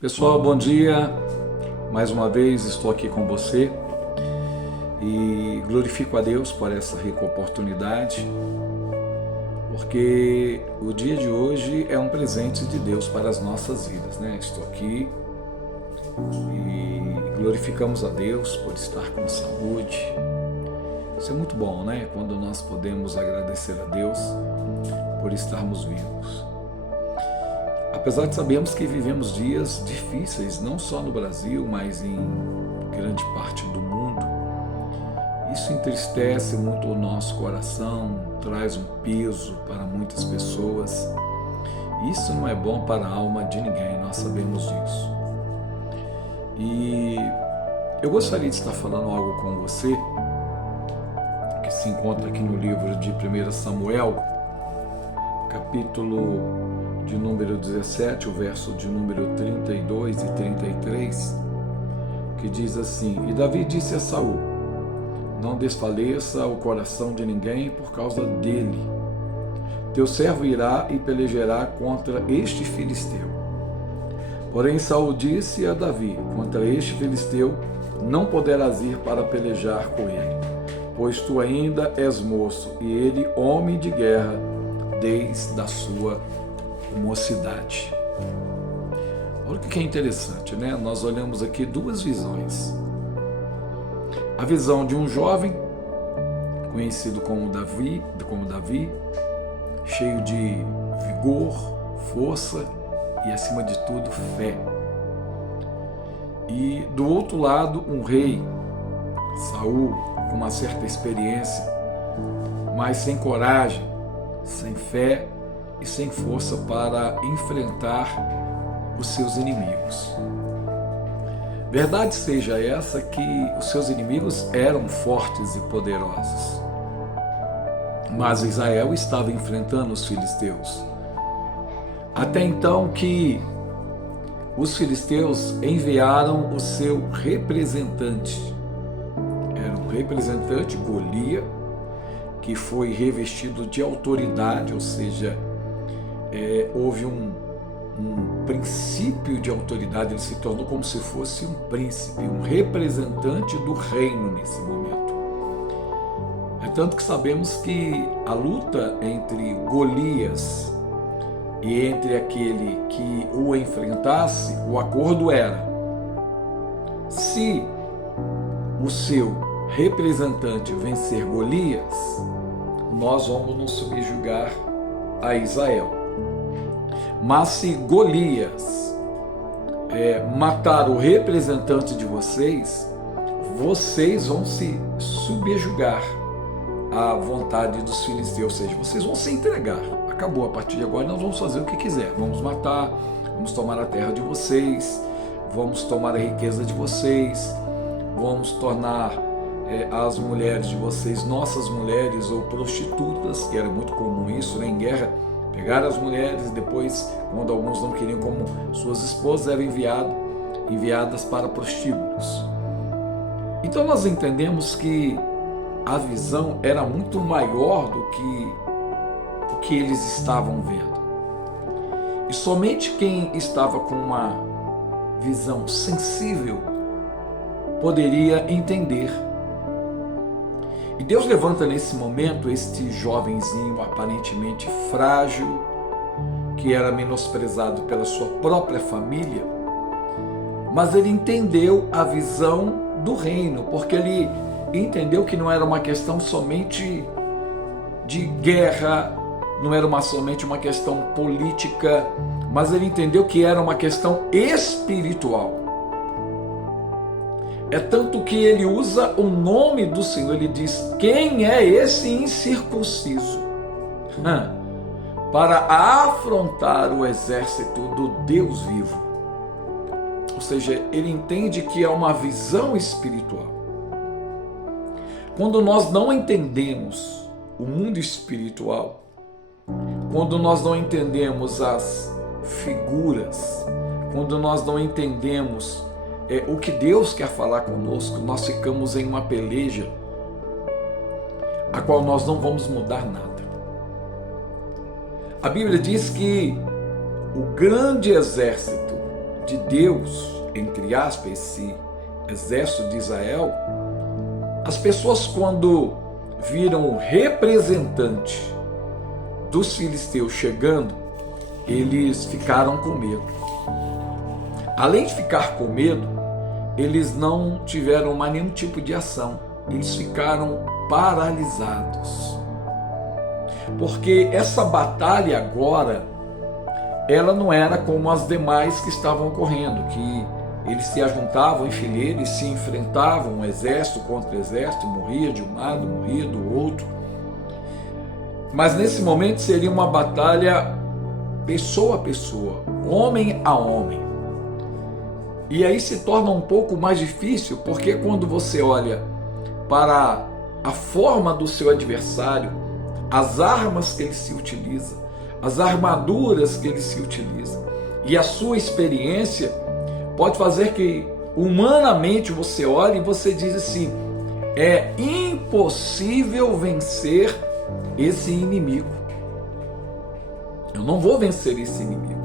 Pessoal, bom dia. Mais uma vez estou aqui com você e glorifico a Deus por essa rica oportunidade, porque o dia de hoje é um presente de Deus para as nossas vidas, né? Estou aqui e glorificamos a Deus por estar com saúde. Isso é muito bom, né? Quando nós podemos agradecer a Deus por estarmos vivos. Apesar de sabermos que vivemos dias difíceis, não só no Brasil, mas em grande parte do mundo, isso entristece muito o nosso coração, traz um peso para muitas pessoas. Isso não é bom para a alma de ninguém, nós sabemos disso. E eu gostaria de estar falando algo com você, que se encontra aqui no livro de 1 Samuel, capítulo de número 17, o verso de número 32 e 33, que diz assim: E Davi disse a Saul: Não desfaleça o coração de ninguém por causa dele. Teu servo irá e pelejará contra este filisteu. Porém Saul disse a Davi: Contra este filisteu não poderás ir para pelejar com ele, pois tu ainda és moço, e ele homem de guerra desde a sua mocidade. Olha o que é interessante, né? Nós olhamos aqui duas visões. A visão de um jovem, conhecido como Davi, cheio de vigor, força e, acima de tudo, fé. E do outro lado, um rei, Saul, com uma certa experiência, mas sem coragem, sem fé e sem força para enfrentar os seus inimigos. Verdade seja essa que os seus inimigos eram fortes e poderosos, mas Israel estava enfrentando os filisteus. Até então que os filisteus enviaram o seu representante. Era um representante, Golias, que foi revestido de autoridade, ou seja, houve um princípio de autoridade, ele se tornou como se fosse um príncipe, um representante do reino nesse momento. É tanto que sabemos que a luta entre Golias e entre aquele que o enfrentasse, o acordo era: se o seu representante vencer Golias, nós vamos nos subjugar a Israel. Mas se Golias matar o representante de vocês, vocês vão se subjugar à vontade dos filisteus, ou seja, vocês vão se entregar. Acabou, a partir de agora nós vamos fazer o que quiser, vamos matar, vamos tomar a terra de vocês, vamos tomar a riqueza de vocês, vamos tornar as mulheres de vocês nossas mulheres ou prostitutas, que era muito comum isso, né, em guerra. Pegaram as mulheres e depois, quando alguns não queriam como suas esposas, eram enviadas para prostíbulos. Então nós entendemos que a visão era muito maior do que o que eles estavam vendo. E somente quem estava com uma visão sensível poderia entender. E Deus levanta nesse momento este jovenzinho aparentemente frágil, que era menosprezado pela sua própria família, mas ele entendeu a visão do reino, porque ele entendeu que não era uma questão somente de guerra, não era somente uma questão política, mas ele entendeu que era uma questão espiritual. É tanto que ele usa o nome do Senhor, ele diz: quem é esse incircunciso? Para afrontar o exército do Deus vivo. Ou seja, ele entende que é uma visão espiritual. Quando nós não entendemos o mundo espiritual, quando nós não entendemos as figuras, quando nós não entendemos o que Deus quer falar conosco, nós ficamos em uma peleja a qual nós não vamos mudar nada. A Bíblia diz que o grande exército de Deus, entre aspas, esse exército de Israel, as pessoas, quando viram o representante dos filisteus chegando, eles ficaram com medo. Além de ficar com medo, eles não tiveram mais nenhum tipo de ação. Eles ficaram paralisados. Porque essa batalha agora, ela não era como as demais que estavam ocorrendo, que eles se ajuntavam em fileira e se enfrentavam, um exército contra exército, morria de um lado, morria do outro. Mas nesse momento seria uma batalha pessoa a pessoa, homem a homem. E aí se torna um pouco mais difícil, porque quando você olha para a forma do seu adversário, as armas que ele se utiliza, as armaduras que ele se utiliza, e a sua experiência, pode fazer que humanamente você olhe e você diz assim: é impossível vencer esse inimigo. Eu não vou vencer esse inimigo.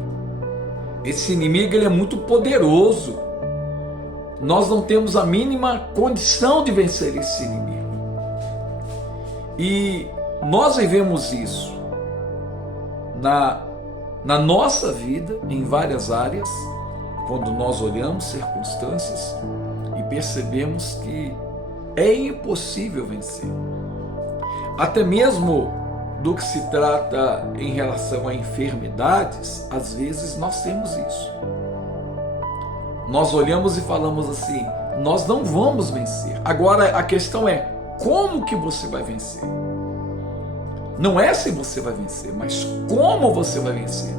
Esse inimigo, ele é muito poderoso. Nós não temos a mínima condição de vencer esse inimigo. E nós vivemos isso na nossa vida, em várias áreas, quando nós olhamos circunstâncias e percebemos que é impossível vencer. Até mesmo do que se trata em relação a enfermidades, às vezes nós temos isso. Nós olhamos e falamos assim: nós não vamos vencer. Agora a questão é, como que você vai vencer? Não é se você vai vencer, mas como você vai vencer.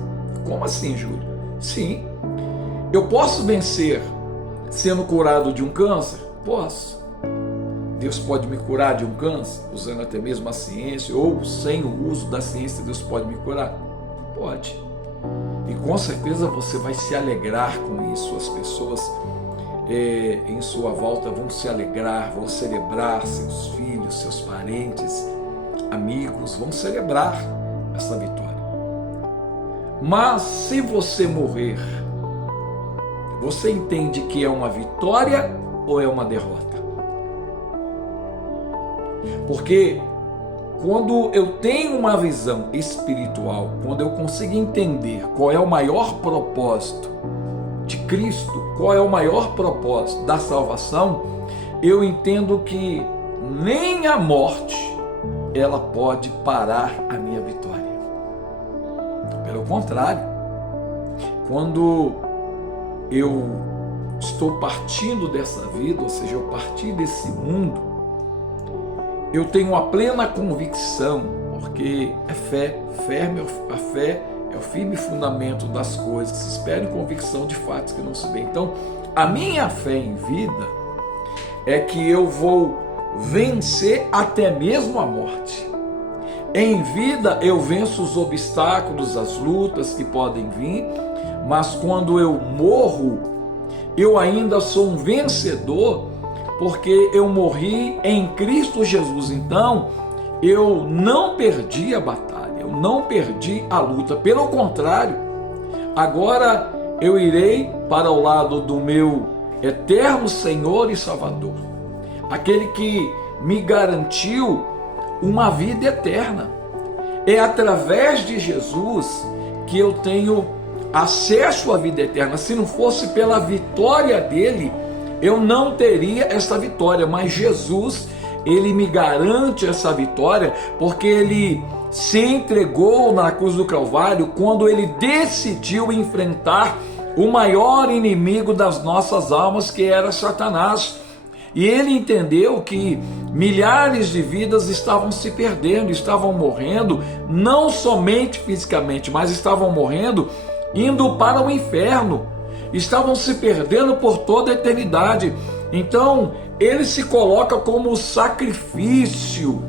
Como assim, Júlio? Sim, eu posso vencer sendo curado de um câncer? Posso. Deus pode me curar de um câncer, usando até mesmo a ciência, ou sem o uso da ciência, Deus pode me curar? Pode. E com certeza você vai se alegrar com isso. As pessoas em sua volta vão se alegrar, vão celebrar, seus filhos, seus parentes, amigos, vão celebrar essa vitória. Mas se você morrer, você entende que é uma vitória ou é uma derrota? Porque quando eu tenho uma visão espiritual, quando eu consigo entender qual é o maior propósito de Cristo, qual é o maior propósito da salvação, eu entendo que nem a morte ela pode parar a minha vitória. Pelo contrário, quando eu estou partindo dessa vida, ou seja, eu parti desse mundo, eu tenho uma plena convicção, porque a fé é o firme fundamento das coisas, se espera em convicção de fatos que não se vê. Então, a minha fé em vida é que eu vou vencer até mesmo a morte. Em vida eu venço os obstáculos, as lutas que podem vir, mas quando eu morro, eu ainda sou um vencedor, porque eu morri em Cristo Jesus. Então, eu não perdi a batalha, eu não perdi a luta, pelo contrário, agora eu irei para o lado do meu eterno Senhor e Salvador, aquele que me garantiu uma vida eterna. É através de Jesus que eu tenho acesso à vida eterna. Se não fosse pela vitória dele, eu não teria essa vitória, mas Jesus, ele me garante essa vitória, porque ele se entregou na cruz do Calvário quando ele decidiu enfrentar o maior inimigo das nossas almas, que era Satanás. E ele entendeu que milhares de vidas estavam se perdendo, estavam morrendo, não somente fisicamente, mas estavam morrendo, indo para o inferno, estavam se perdendo por toda a eternidade. Então, ele se coloca como sacrifício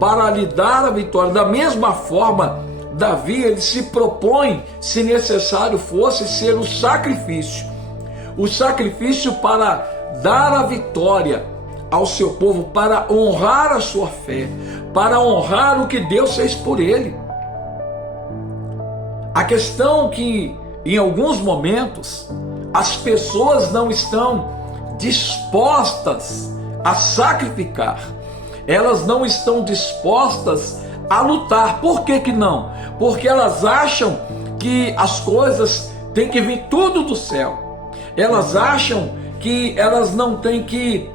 para lhe dar a vitória. Da mesma forma, Davi, ele se propõe, se necessário fosse, ser o sacrifício para dar a vitória ao seu povo, para honrar a sua fé, para honrar o que Deus fez por ele. A questão que, em alguns momentos, as pessoas não estão dispostas a sacrificar, elas não estão dispostas a lutar. Por que que não? Porque elas acham que as coisas têm que vir tudo do céu. Elas acham que elas não têm que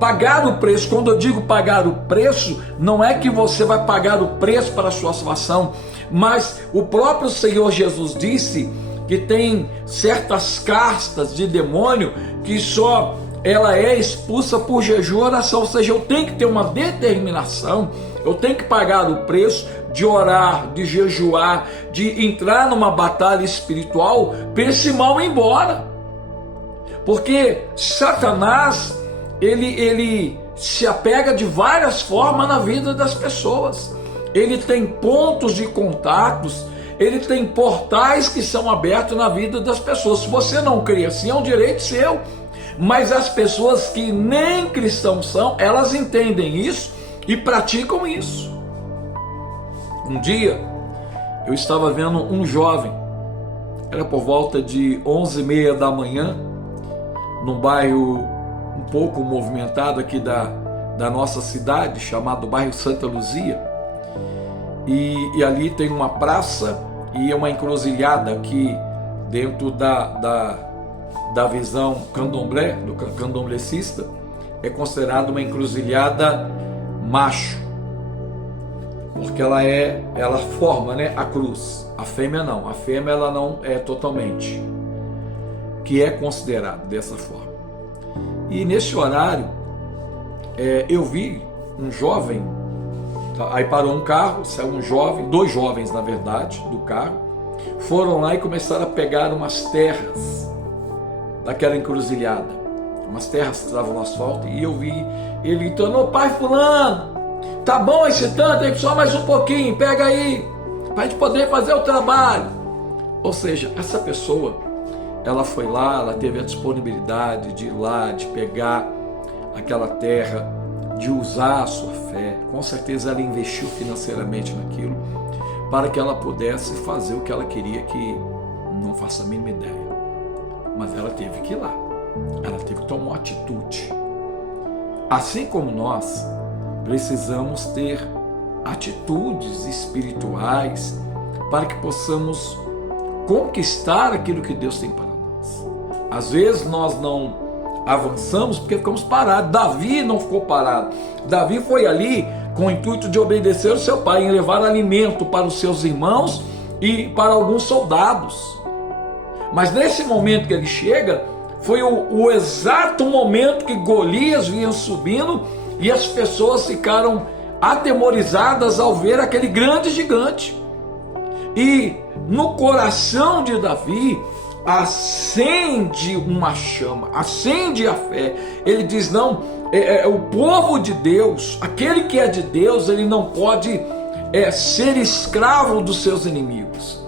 pagar o preço. Quando eu digo pagar o preço, não é que você vai pagar o preço para a sua salvação, mas o próprio Senhor Jesus disse que tem certas castas de demônio que só ela é expulsa por jejum e oração. Ou seja, eu tenho que ter uma determinação, eu tenho que pagar o preço de orar, de jejuar, de entrar numa batalha espiritual para esse mal ir embora. Porque Satanás, ele se apega de várias formas na vida das pessoas. Ele tem pontos de contatos, ele tem portais que são abertos na vida das pessoas. Se você não crê assim, é um direito seu. Mas as pessoas que nem cristãos são, elas entendem isso e praticam isso. Um dia, eu estava vendo um jovem, era por volta de 11h30 da manhã, num bairro um pouco movimentado aqui da nossa cidade, chamado bairro Santa Luzia, e ali tem uma praça e uma encruzilhada que dentro da visão candomblé, do candomblecista, é considerada uma encruzilhada macho, porque ela forma, né, a cruz. A fêmea não, a fêmea ela não é totalmente, que é considerado dessa forma. E nesse horário eu vi um jovem, aí parou um carro, saiu um jovem, dois jovens na verdade do carro, foram lá e começaram a pegar umas terras daquela encruzilhada, umas terras que estavam no asfalto, e eu vi ele gritando: ô pai fulano, tá bom esse tanto, aí só mais um pouquinho, pega aí, para a gente poder fazer o trabalho. Ou seja, essa pessoa, ela foi lá, ela teve a disponibilidade de ir lá, de pegar aquela terra, de usar a sua fé. Com certeza ela investiu financeiramente naquilo, para que ela pudesse fazer o que ela queria, que não faço a mínima ideia. Mas ela teve que ir lá, ela teve que tomar uma atitude. Assim como nós precisamos ter atitudes espirituais para que possamos conquistar aquilo que Deus tem para nós. Às vezes nós não avançamos porque ficamos parados. Davi não ficou parado. Davi foi ali com o intuito de obedecer o seu pai, em levar alimento para os seus irmãos e para alguns soldados. Mas nesse momento que ele chega, foi o exato momento que Golias vinha subindo e as pessoas ficaram atemorizadas ao ver aquele grande gigante. E no coração de Davi acende uma chama, acende a fé. Ele diz: não, o povo de Deus, aquele que é de Deus, ele não pode ser escravo dos seus inimigos.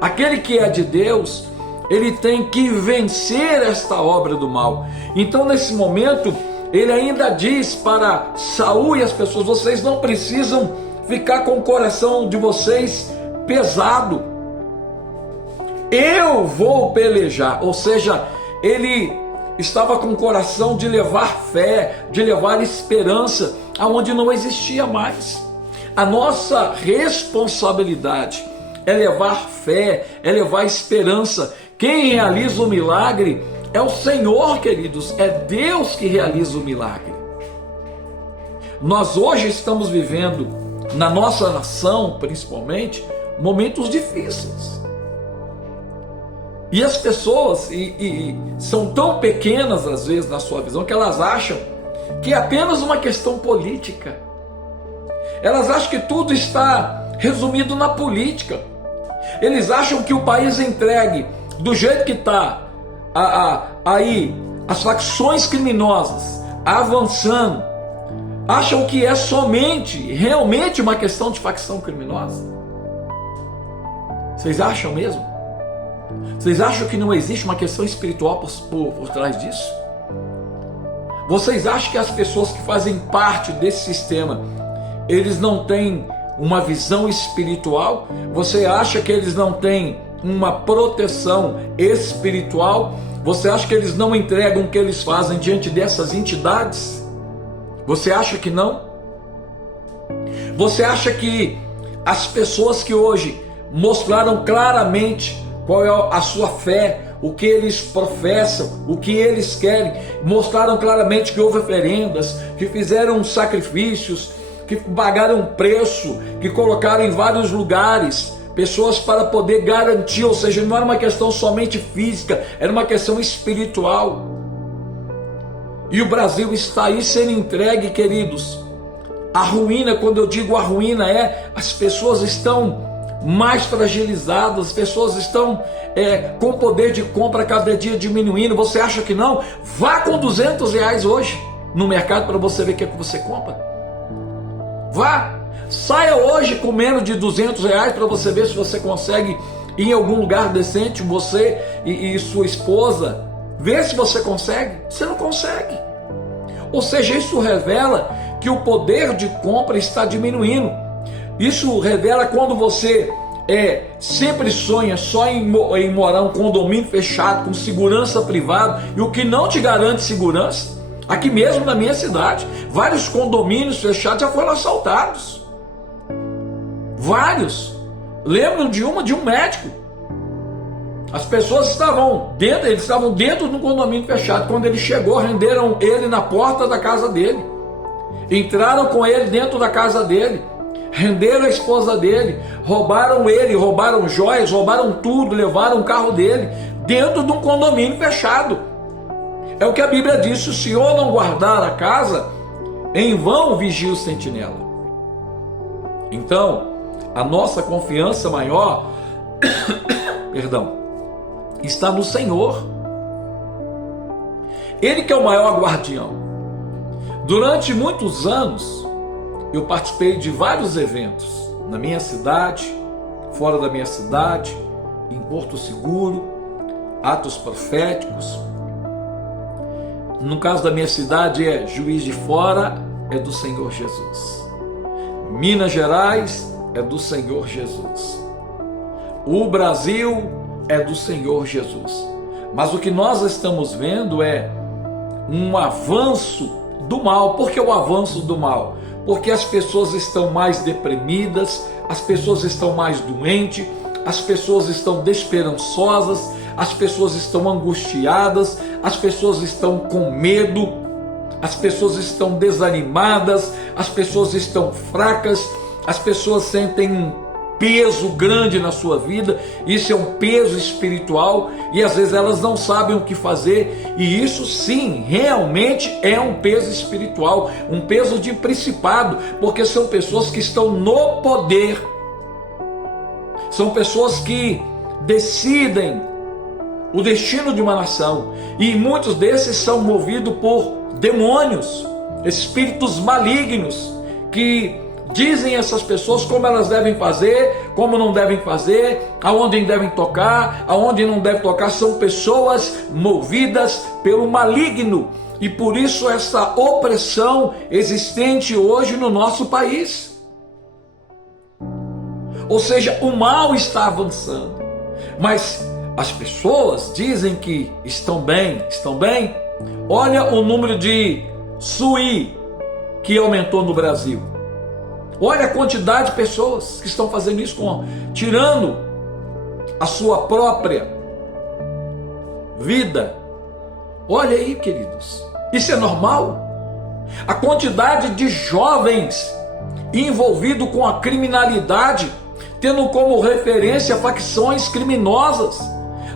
Aquele que é de Deus, ele tem que vencer esta obra do mal. Então nesse momento ele ainda diz para Saul e as pessoas: vocês não precisam ficar com o coração de vocês pesado, eu vou pelejar. Ou seja, ele estava com o coração de levar fé, de levar esperança aonde não existia mais. A nossa responsabilidade é levar fé, é levar esperança. Quem realiza o milagre é o Senhor, queridos, é Deus que realiza o milagre. Nós hoje estamos vivendo, na nossa nação principalmente, momentos difíceis. E as pessoas são tão pequenas às vezes na sua visão que elas acham que é apenas uma questão política. Elas acham que tudo está resumido na política. Eles acham que o país é entregue do jeito que está, aí as facções criminosas avançando, acham que é somente, realmente uma questão de facção criminosa. Vocês acham mesmo? Vocês acham que não existe uma questão espiritual por trás disso? Vocês acham que as pessoas que fazem parte desse sistema, eles não têm uma visão espiritual? Você acha que eles não têm uma proteção espiritual? Você acha que eles não entregam o que eles fazem diante dessas entidades? Você acha que não? Você acha que as pessoas que hoje mostraram claramente qual é a sua fé, o que eles professam, o que eles querem, mostraram claramente que houve oferendas, que fizeram sacrifícios, que pagaram preço, que colocaram em vários lugares pessoas para poder garantir, ou seja, não era uma questão somente física, era uma questão espiritual. E o Brasil está aí sendo entregue, queridos. A ruína, quando eu digo a ruína, as pessoas estão mais fragilizadas, as pessoas estão com poder de compra cada dia diminuindo. Você acha que não? Vá com R$200 hoje no mercado para você ver o que você compra. Vá, saia hoje com menos de R$200 para você ver se você consegue ir em algum lugar decente, você e sua esposa. Vê se você consegue. Você não consegue. Ou seja, isso revela que o poder de compra está diminuindo. Isso revela quando você sempre sonha só em morar um condomínio fechado, com segurança privada, e o que não te garante segurança. Aqui mesmo na minha cidade, vários condomínios fechados já foram assaltados. Vários. Lembro de um médico. As pessoas estavam dentro de um condomínio fechado. Quando ele chegou, renderam ele na porta da casa dele. Entraram com ele dentro da casa dele. Renderam a esposa dele. Roubaram ele, roubaram joias, roubaram tudo, levaram o carro dele dentro de um condomínio fechado. É o que a Bíblia diz: se o Senhor não guardar a casa, em vão vigia o sentinela. Então, a nossa confiança maior está no Senhor. Ele que é o maior guardião. Durante muitos anos, eu participei de vários eventos, na minha cidade, fora da minha cidade, em Porto Seguro, atos proféticos. No caso da minha cidade Juiz de Fora, é do Senhor Jesus. Minas Gerais é do Senhor Jesus. O Brasil é do Senhor Jesus. Mas o que nós estamos vendo é um avanço do mal. Por que o avanço do mal? Porque as pessoas estão mais deprimidas, as pessoas estão mais doentes, as pessoas estão desesperançosas, as pessoas estão angustiadas, as pessoas estão com medo, as pessoas estão desanimadas, as pessoas estão fracas, as pessoas sentem um peso grande na sua vida. Isso é um peso espiritual e às vezes elas não sabem o que fazer, e isso sim, realmente é um peso espiritual, um peso de principado, porque são pessoas que estão no poder, são pessoas que decidem o destino de uma nação, e muitos desses são movidos por demônios, espíritos malignos, que dizem a essas pessoas como elas devem fazer, como não devem fazer, aonde devem tocar, aonde não devem tocar. São pessoas movidas pelo maligno, e por isso essa opressão existente hoje no nosso país. Ou seja, o mal está avançando, mas as pessoas dizem que estão bem. Olha o número de SUI que aumentou no Brasil. Olha a quantidade de pessoas que estão fazendo isso, tirando a sua própria vida. Olha aí, queridos, isso é normal? A quantidade de jovens envolvidos com a criminalidade, tendo como referência facções criminosas.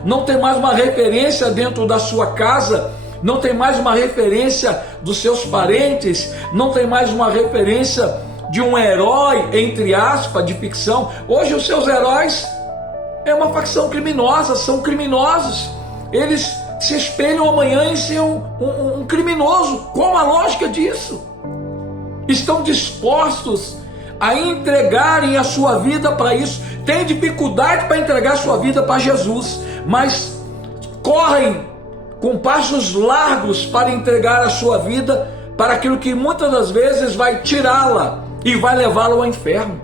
Não tem mais uma referência dentro da sua casa, não tem mais uma referência dos seus parentes, não tem mais uma referência de um herói, entre aspas, de ficção. Hoje os seus heróis é uma facção criminosa, são criminosos. Eles se espelham amanhã em ser um criminoso. Qual a lógica disso? Estão dispostos a entregarem a sua vida para isso. Tem dificuldade para entregar a sua vida para Jesus, mas correm com passos largos para entregar a sua vida para aquilo que muitas das vezes vai tirá-la e vai levá-la ao inferno.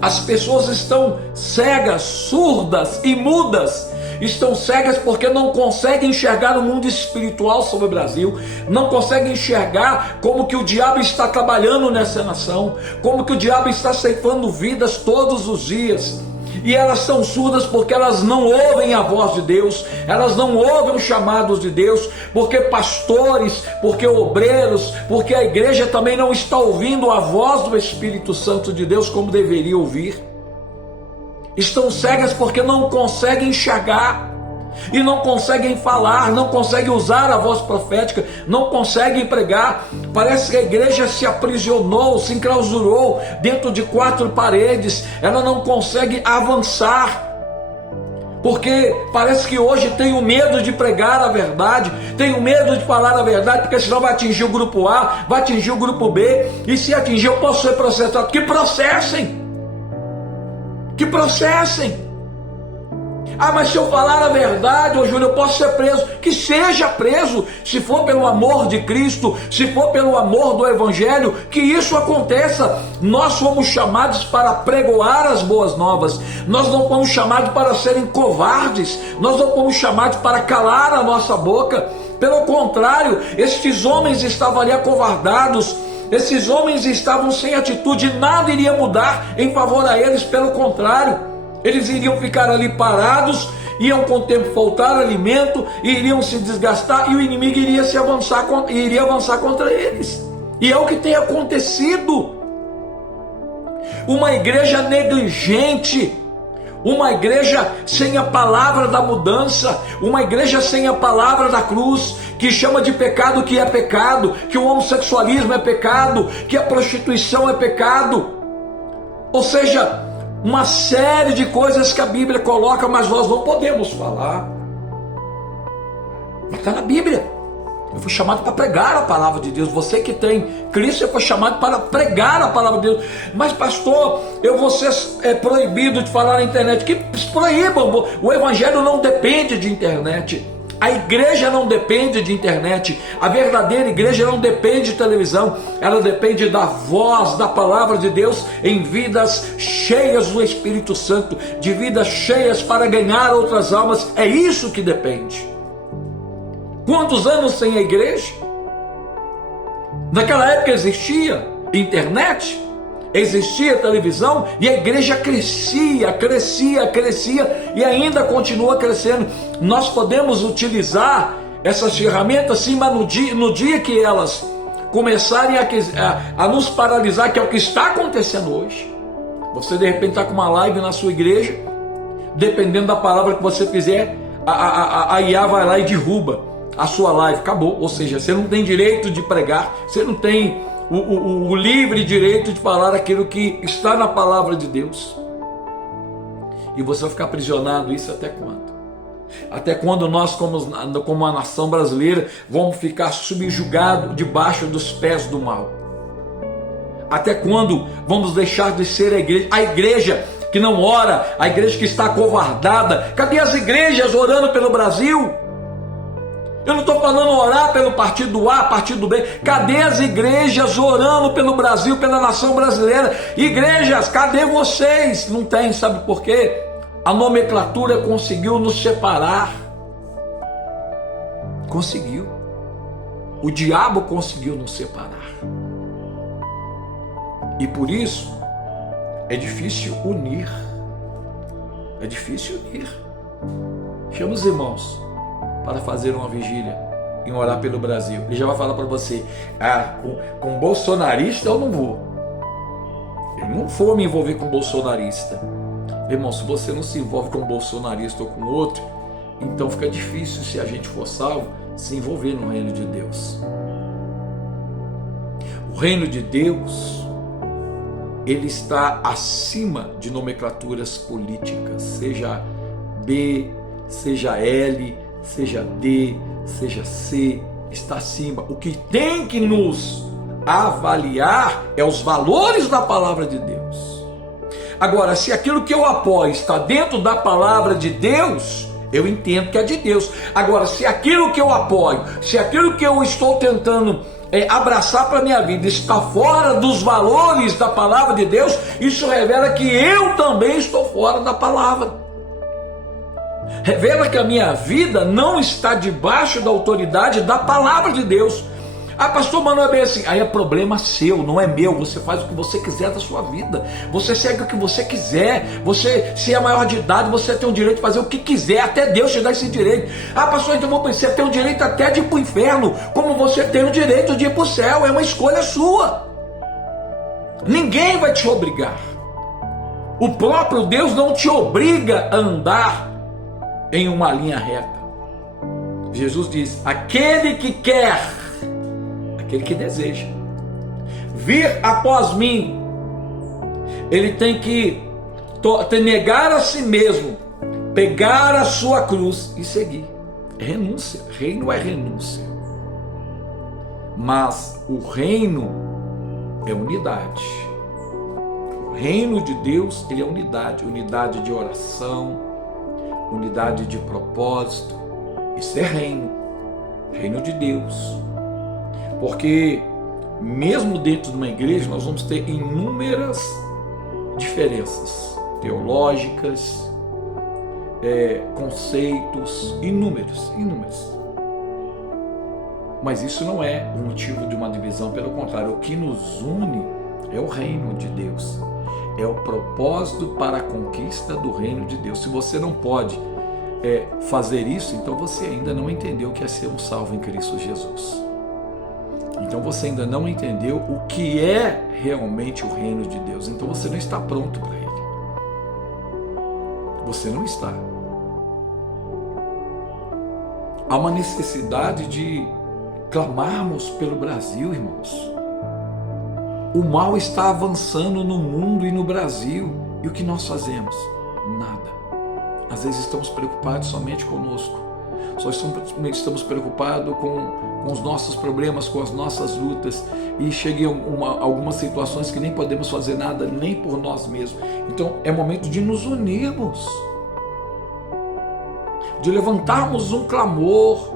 As pessoas estão cegas, surdas e mudas. Estão cegas porque não conseguem enxergar o mundo espiritual sobre o Brasil, não conseguem enxergar como que o diabo está trabalhando nessa nação, como que o diabo está ceifando vidas todos os dias. E elas são surdas porque elas não ouvem a voz de Deus, elas não ouvem os chamados de Deus, porque pastores, porque obreiros, porque a igreja também não está ouvindo a voz do Espírito Santo de Deus como deveria ouvir. Estão cegas porque não conseguem enxergar, e não conseguem falar, não conseguem usar a voz profética, não conseguem pregar. Parece que a igreja se aprisionou, se enclausurou dentro de 4 paredes, ela não consegue avançar, porque parece que hoje tem o medo de pregar a verdade, tem o medo de falar a verdade, porque senão vai atingir o grupo A, vai atingir o grupo B, e se atingir eu posso ser processado. Que processem! Que processem! Ah, mas se eu falar a verdade, ô Júlio, eu posso ser preso. Que seja preso, se for pelo amor de Cristo, se for pelo amor do Evangelho, que isso aconteça. Nós fomos chamados para pregoar as boas novas, nós não fomos chamados para serem covardes, nós não fomos chamados para calar a nossa boca. Pelo contrário, estes homens estavam ali acovardados, esses homens estavam sem atitude, nada iria mudar em favor a eles, pelo contrário. Eles iriam ficar ali parados, iam com o tempo faltar alimento, iriam se desgastar e o inimigo iria avançar contra eles. E é o que tem acontecido. Uma igreja negligente, uma igreja sem a palavra da mudança, uma igreja sem a palavra da cruz, que chama de pecado que é pecado, que o homossexualismo é pecado, que a prostituição é pecado. Ou seja, uma série de coisas que a Bíblia coloca, mas nós não podemos falar. Mas está na Bíblia. Eu fui chamado para pregar a palavra de Deus. Você que tem Cristo, foi chamado para pregar a palavra de Deus. Mas pastor, eu vou ser proibido de falar na internet. Que proíbam, o Evangelho não depende de internet. A igreja não depende de internet, a verdadeira igreja não depende de televisão, ela depende da voz, da palavra de Deus em vidas cheias do Espírito Santo, de vidas cheias para ganhar outras almas, é isso que depende. Quantos anos sem a igreja? Naquela época existia internet, existia televisão e a igreja crescia e ainda continua crescendo. Nós podemos utilizar essas ferramentas sim, mas no dia que elas começarem a nos paralisar, que é o que está acontecendo hoje, você de repente está com uma live na sua igreja, dependendo da palavra que você fizer, a IA vai lá e derruba a sua live, acabou. Ou seja, você não tem direito de pregar, você não tem o livre direito de falar aquilo que está na palavra de Deus. E você vai ficar aprisionado isso até quando? Até quando nós, como a nação brasileira, vamos ficar subjugados debaixo dos pés do mal? Até quando vamos deixar de ser a igreja que não ora, a igreja que está acovardada? Cadê as igrejas orando pelo Brasil? Eu não estou falando orar pelo partido A, partido B. Cadê as igrejas orando pelo Brasil, pela nação brasileira? Igrejas, cadê vocês? Não tem, sabe por quê? A nomenclatura conseguiu nos separar. Conseguiu. O diabo conseguiu nos separar. E por isso, é difícil unir. É difícil unir. Chama os irmãos para fazer uma vigília e orar pelo Brasil. Ele já vai falar para você: com bolsonarista eu não vou. Eu não vou me envolver com bolsonarista. Irmão, se você não se envolve com um bolsonarista ou com outro, então fica difícil, se a gente for salvo, se envolver no reino de Deus. O reino de Deus, ele está acima de nomenclaturas políticas, seja B, seja L, seja D, seja C, está acima. O que tem que nos avaliar é os valores da palavra de Deus. Agora, se aquilo que eu apoio está dentro da palavra de Deus, eu entendo que é de Deus. Agora, se aquilo que eu apoio, se aquilo que eu estou tentando abraçar para a minha vida está fora dos valores da palavra de Deus, isso revela que eu também estou fora da palavra. Revela que a minha vida não está debaixo da autoridade da palavra de Deus. Ah, pastor, mas não é bem assim. Aí é problema seu, não é meu. Você faz o que você quiser da sua vida. Você segue o que você quiser. Você, se é maior de idade, você tem o direito de fazer o que quiser. Até Deus te dá esse direito. Ah, pastor, então você tem o direito até de ir para o inferno, como você tem o direito de ir para o céu. É uma escolha sua. Ninguém vai te obrigar. O próprio Deus não te obriga a andar em uma linha reta. Jesus diz: aquele que quer, aquele que deseja vir após mim, ele tem que negar a si mesmo, pegar a sua cruz e seguir. É renúncia. Reino é renúncia. Mas o reino é unidade. O reino de Deus, ele é unidade. Unidade de oração, unidade de propósito. Isso é reino. Reino de Deus. Porque mesmo dentro de uma igreja nós vamos ter inúmeras diferenças teológicas, conceitos, inúmeros. Mas isso não é o motivo de uma divisão, pelo contrário, o que nos une é o reino de Deus, é o propósito para a conquista do reino de Deus. Se você não pode fazer isso, então você ainda não entendeu o que é ser um salvo em Cristo Jesus. Então você ainda não entendeu o que é realmente o reino de Deus. Então você não está pronto para ele. Você não está. Há uma necessidade de clamarmos pelo Brasil, irmãos. O mal está avançando no mundo e no Brasil. E o que nós fazemos? Nada. Às vezes estamos preocupados somente conosco. Só estamos preocupados com os nossos problemas, com as nossas lutas, e chegam algumas situações que nem podemos fazer nada, nem por nós mesmos. Então é momento de nos unirmos, de levantarmos um clamor,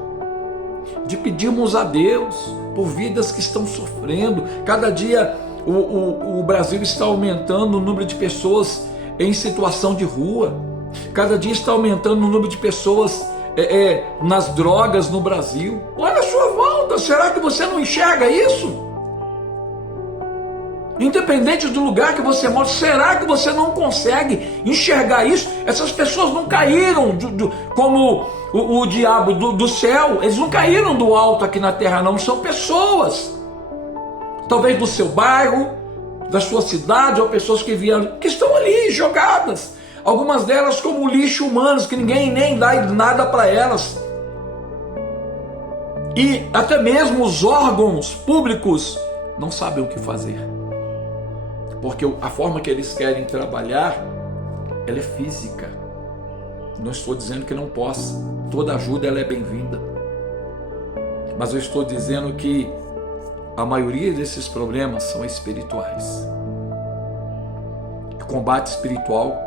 de pedirmos a Deus por vidas que estão sofrendo. Cada dia o Brasil está aumentando o número de pessoas em situação de rua, cada dia está aumentando o número de pessoas nas drogas no Brasil. Olha a sua volta, será que você não enxerga isso? Independente do lugar que você mora, será que você não consegue enxergar isso? Essas pessoas não caíram como o diabo do céu, eles não caíram do alto aqui na terra, não, são pessoas, talvez do seu bairro, da sua cidade, ou pessoas que vieram, que estão ali jogadas. Algumas delas como lixo humanos, que ninguém nem dá nada para elas. E até mesmo os órgãos públicos não sabem o que fazer. Porque a forma que eles querem trabalhar, ela é física. Não estou dizendo que não possa. Toda ajuda ela é bem-vinda. Mas eu estou dizendo que a maioria desses problemas são espirituais. O combate espiritual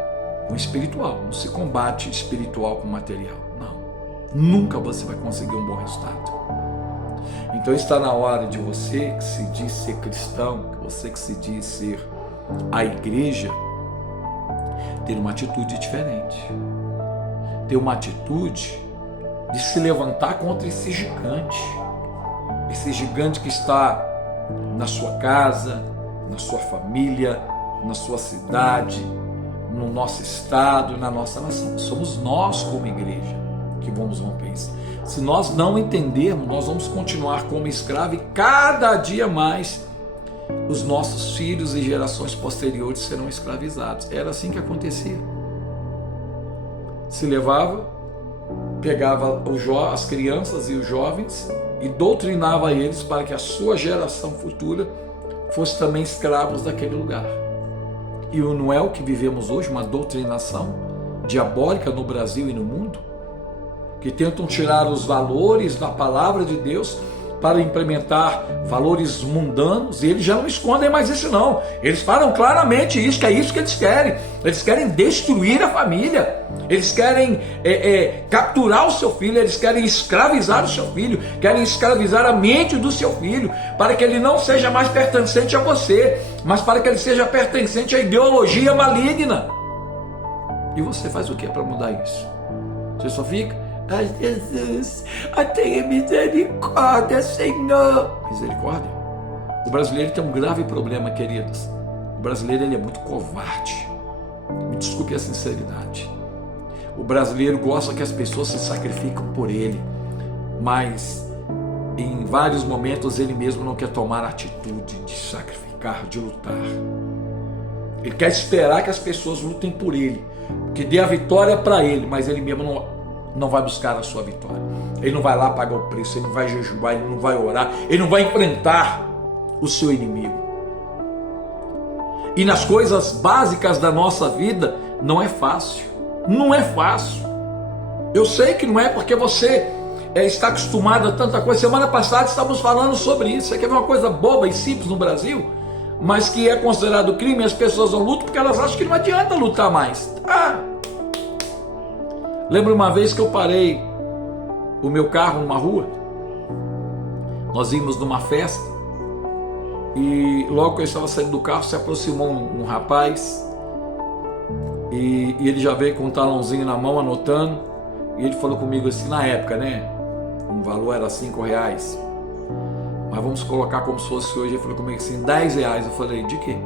com espiritual, não se combate espiritual com material, não. Nunca você vai conseguir um bom resultado. Então está na hora de você que se diz ser cristão, você que se diz ser a igreja, ter uma atitude diferente, ter uma atitude de se levantar contra esse gigante que está na sua casa, na sua família, na sua cidade, no nosso estado, na nossa nação. Somos nós como igreja que vamos romper isso. Se nós não entendermos, nós vamos continuar como escravo, e cada dia mais os nossos filhos e gerações posteriores serão escravizados. Era assim que acontecia. Se levava, pegava as crianças e os jovens e doutrinava eles para que a sua geração futura fosse também escravos daquele lugar. E não é o que vivemos hoje, uma doutrinação diabólica no Brasil e no mundo, que tentam tirar os valores da palavra de Deus para implementar valores mundanos, e eles já não escondem mais isso não. Eles falam claramente isso, que é isso que eles querem. Eles querem destruir a família, eles querem capturar o seu filho, eles querem escravizar o seu filho, querem escravizar a mente do seu filho, para que ele não seja mais pertencente a você, mas para que ele seja pertencente à ideologia maligna. E você faz o que para mudar isso? Você só fica: ai, Jesus, tenha misericórdia, Senhor. Misericórdia? O brasileiro tem um grave problema, queridos. O brasileiro, ele é muito covarde. Me desculpe a sinceridade. O brasileiro gosta que as pessoas se sacrificam por ele, mas em vários momentos ele mesmo não quer tomar a atitude de sacrificar, de lutar. Ele quer esperar que as pessoas lutem por ele, que dê a vitória para ele, mas ele mesmo não vai buscar a sua vitória. Ele não vai lá pagar o preço, ele não vai jejuar, ele não vai orar, ele não vai enfrentar o seu inimigo. E nas coisas básicas da nossa vida não é fácil. Não é fácil. Eu sei que não é, porque você está acostumado a tanta coisa. Semana passada estávamos falando sobre isso. Você quer ver uma coisa boba e simples no Brasil, mas que é considerado crime, e as pessoas não lutam porque elas acham que não adianta lutar mais. Lembro uma vez que eu parei o meu carro numa rua. Nós íamos numa festa e logo que eu estava saindo do carro se aproximou um rapaz e ele já veio com um talãozinho na mão anotando, e ele falou comigo assim, na época, né, o valor era R$5, mas vamos colocar como se fosse hoje. Ele falou comigo assim, R$10. Eu falei, de quê?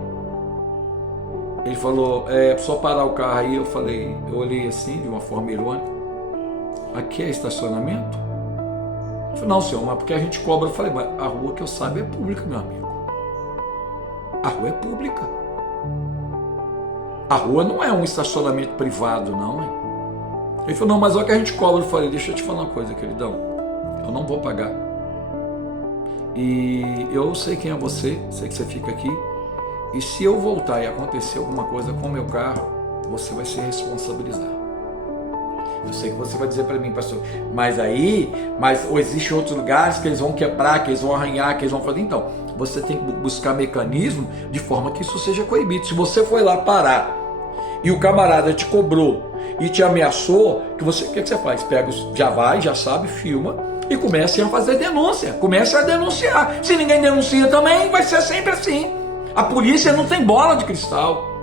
Ele falou, só parar o carro aí. Eu falei, eu olhei assim de uma forma irônica, aqui é estacionamento? Ele falou, não, senhor, mas porque a gente cobra. Eu falei, mas a rua que eu saiba é pública, meu amigo. A rua é pública. A rua não é um estacionamento privado, não, hein? Ele falou, não, mas olha que a gente cobra. Eu falei, deixa eu te falar uma coisa, queridão, eu não vou pagar. E eu sei quem é você, sei que você fica aqui, e se eu voltar e acontecer alguma coisa com o meu carro, você vai se responsabilizar. Eu sei que você vai dizer para mim, pastor, mas existem outros lugares que eles vão quebrar, que eles vão arranhar, que eles vão fazer. Então, você tem que buscar mecanismo de forma que isso seja coibido. Se você foi lá parar e o camarada te cobrou e te ameaçou, o que você faz? Pega, já sabe, filma e comece a fazer denúncia. Comece a denunciar. Se ninguém denuncia também, vai ser sempre assim. A polícia não tem bola de cristal.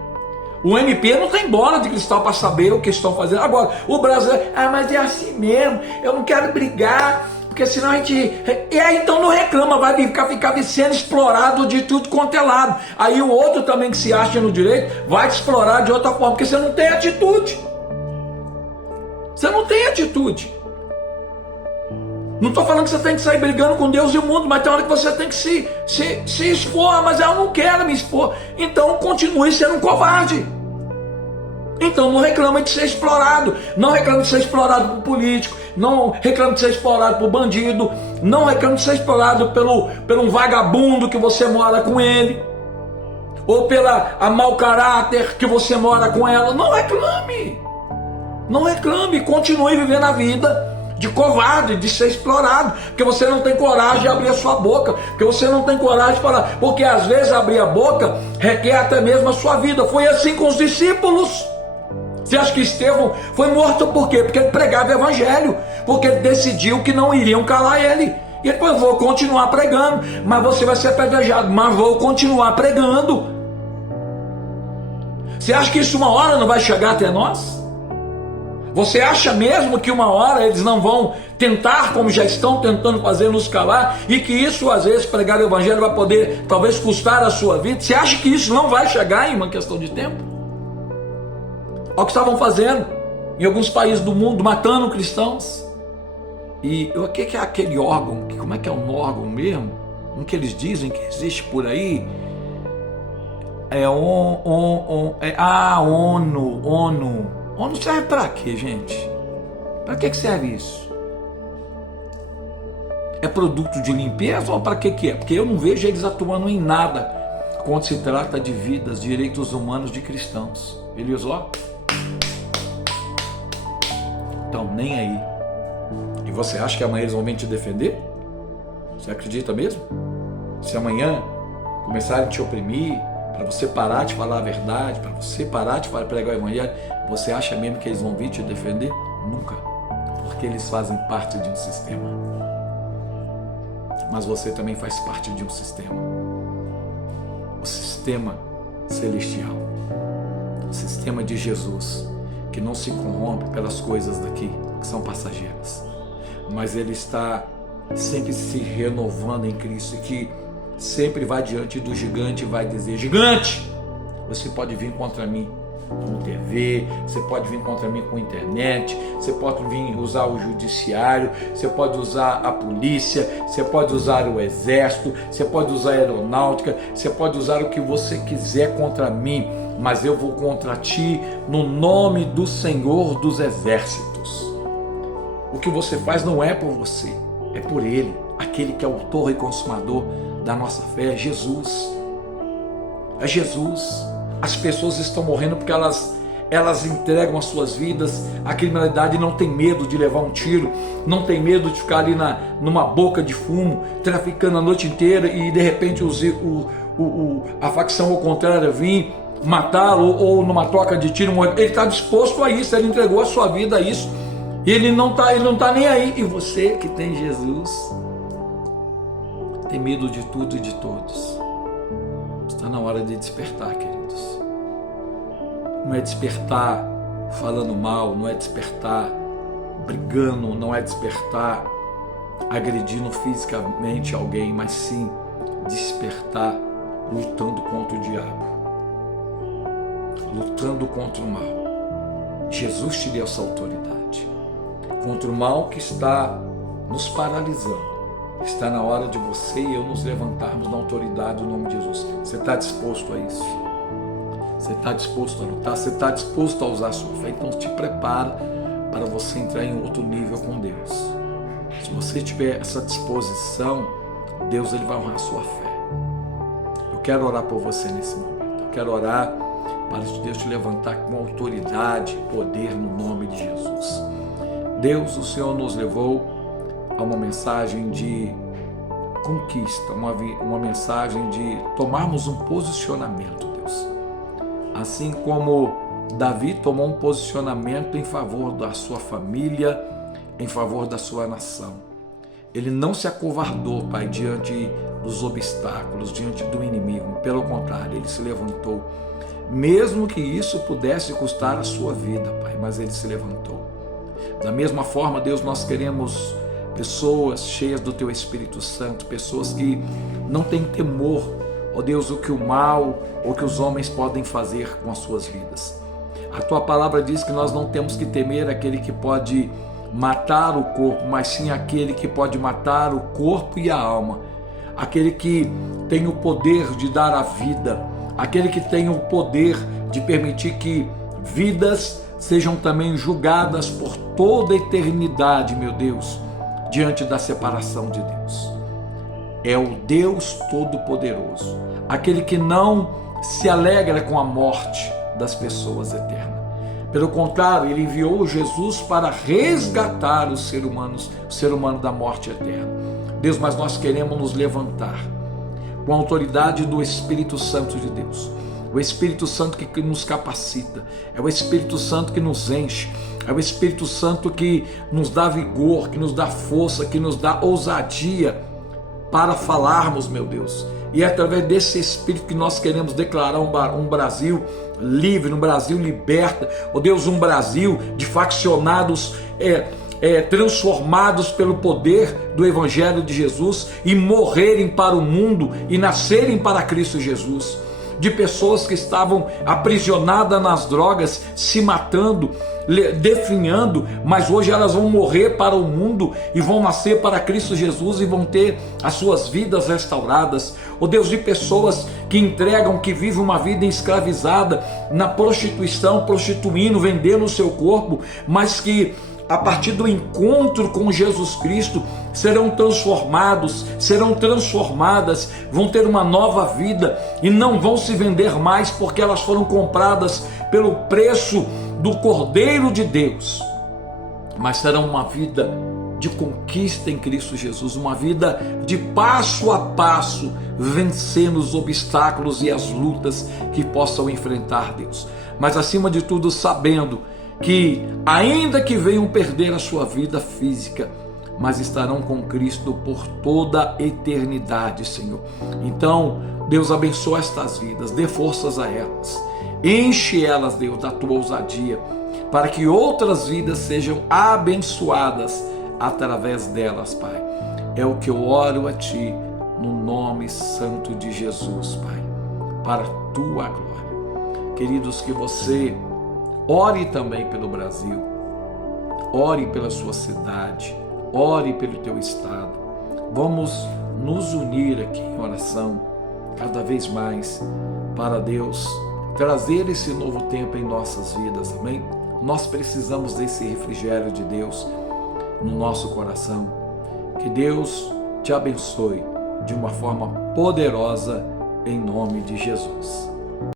O MP não tem bola de cristal para saber o que estão fazendo. Agora, o brasileiro, mas é assim mesmo, eu não quero brigar, porque senão a gente... E aí então não reclama, vai ficar sendo explorado de tudo quanto é lado. Aí o outro também que se acha no direito vai te explorar de outra forma, porque você não tem atitude. Você não tem atitude. Não estou falando que você tem que sair brigando com Deus e o mundo, mas tem hora que você tem que se expor. Mas eu não quero me expor. Então continue sendo um covarde. Então não reclama de ser explorado. Não reclama de ser explorado por político. Não reclama de ser explorado por bandido. Não reclama de ser explorado pelo um vagabundo que você mora com ele. Ou a mau caráter que você mora com ela. Não reclame. Não reclame. Continue vivendo a vida de covarde, de ser explorado, porque você não tem coragem de abrir a sua boca, porque você não tem coragem de falar, porque às vezes abrir a boca requer até mesmo a sua vida. Foi assim com os discípulos. Você acha que Estevão foi morto por quê? Porque ele pregava o evangelho, porque ele decidiu que não iriam calar ele. E ele falou, vou continuar pregando, mas você vai ser apedrejado, mas vou continuar pregando. Você acha que isso uma hora não vai chegar até nós? Você acha mesmo que uma hora eles não vão tentar, como já estão tentando fazer, nos calar, e que isso, às vezes, pregar o evangelho vai poder, talvez, custar a sua vida? Você acha que isso não vai chegar em uma questão de tempo? Olha o que estavam fazendo em alguns países do mundo, matando cristãos. E o que é aquele órgão? Como é que é um órgão mesmo? Um que eles dizem que existe por aí? ONU. ONU serve para quê, gente? Para que serve isso? É produto de limpeza ou para que é? Porque eu não vejo eles atuando em nada quando se trata de vidas, direitos humanos de cristãos. Eles, então nem aí. E você acha que amanhã eles vão vir te defender? Você acredita mesmo? Se amanhã começarem a te oprimir, para você parar de falar a verdade, para você parar de pregar o evangelho, você acha mesmo que eles vão vir te defender? Nunca. Porque eles fazem parte de um sistema. Mas você também faz parte de um sistema. O sistema celestial. O sistema de Jesus, que não se corrompe pelas coisas daqui, que são passageiras. Mas ele está sempre se renovando em Cristo, e que sempre vai diante do gigante e vai dizer: gigante, você pode vir contra mim com TV, você pode vir contra mim com internet, você pode vir usar o judiciário, você pode usar a polícia, você pode usar o exército, você pode usar a aeronáutica, você pode usar o que você quiser contra mim, mas eu vou contra ti no nome do Senhor dos Exércitos. O que você faz não é por você, é por Ele, aquele que é o autor e consumador da nossa fé, é Jesus. É Jesus. As pessoas estão morrendo porque elas entregam as suas vidas à criminalidade e não tem medo de levar um tiro, não tem medo de ficar ali numa boca de fumo, traficando a noite inteira e de repente a facção ao contrário vir matá-lo ou numa troca de tiro. Ele está disposto a isso, ele entregou a sua vida a isso. E ele não está nem aí. E você que tem Jesus tem medo de tudo e de todos. Está na hora de despertar, queridos. Não é despertar falando mal, não é despertar brigando, não é despertar agredindo fisicamente alguém, mas sim despertar lutando contra o diabo, lutando contra o mal. Jesus te deu essa autoridade contra o mal que está nos paralisando. Está na hora de você e eu nos levantarmos na autoridade do nome de Jesus. Você está disposto a isso? Você está disposto a lutar? Você está disposto a usar a sua fé? Então te prepara para você entrar em outro nível com Deus. Se você tiver essa disposição, Deus ele vai honrar a sua fé. Eu quero orar por você nesse momento. Eu quero orar para Deus te levantar com autoridade e poder no nome de Jesus. Deus, o Senhor nos levou a uma mensagem de conquista, uma mensagem de tomarmos um posicionamento, Deus. Assim como Davi tomou um posicionamento em favor da sua família, em favor da sua nação. Ele não se acovardou, Pai, diante dos obstáculos, diante do inimigo. Pelo contrário, ele se levantou. Mesmo que isso pudesse custar a sua vida, Pai, mas ele se levantou. Da mesma forma, Deus, nós queremos pessoas cheias do Teu Espírito Santo, pessoas que não têm temor, ó Deus, o que o mal ou que os homens podem fazer com as suas vidas. A Tua palavra diz que nós não temos que temer aquele que pode matar o corpo, mas sim aquele que pode matar o corpo e a alma, aquele que tem o poder de dar a vida, aquele que tem o poder de permitir que vidas sejam também julgadas por toda a eternidade, meu Deus, diante da separação de Deus. É o Deus Todo-Poderoso, aquele que não se alegra com a morte das pessoas eternas. Pelo contrário, ele enviou Jesus para resgatar o ser humano da morte eterna. Deus, mas nós queremos nos levantar com a autoridade do Espírito Santo de Deus. O Espírito Santo que nos capacita, é o Espírito Santo que nos enche, é o Espírito Santo que nos dá vigor, que nos dá força, que nos dá ousadia para falarmos, meu Deus. E é através desse Espírito que nós queremos declarar um Brasil livre, um Brasil liberta, ó Deus, um Brasil de faccionados transformados pelo poder do Evangelho de Jesus e morrerem para o mundo e nascerem para Cristo Jesus. De pessoas que estavam aprisionadas nas drogas, se matando, definhando, mas hoje elas vão morrer para o mundo e vão nascer para Cristo Jesus e vão ter as suas vidas restauradas. Oh Deus, de pessoas que entregam, que vivem uma vida escravizada na prostituição, prostituindo, vendendo o seu corpo, mas que a partir do encontro com Jesus Cristo, serão transformados, serão transformadas, vão ter uma nova vida e não vão se vender mais, porque elas foram compradas pelo preço do Cordeiro de Deus, mas serão uma vida de conquista em Cristo Jesus, uma vida de passo a passo, vencendo os obstáculos e as lutas que possam enfrentar, Deus. Mas acima de tudo, sabendo que ainda que venham perder a sua vida física, mas estarão com Cristo por toda a eternidade, Senhor. Então, Deus, abençoa estas vidas, dê forças a elas, enche elas, Deus, da tua ousadia, para que outras vidas sejam abençoadas através delas, Pai. É o que eu oro a Ti, no nome santo de Jesus, Pai, para a Tua glória. Queridos, que você ore também pelo Brasil, ore pela sua cidade, ore pelo teu estado. Vamos nos unir aqui em oração, cada vez mais, para Deus trazer esse novo tempo em nossas vidas, amém? Nós precisamos desse refrigério de Deus no nosso coração. Que Deus te abençoe de uma forma poderosa, em nome de Jesus.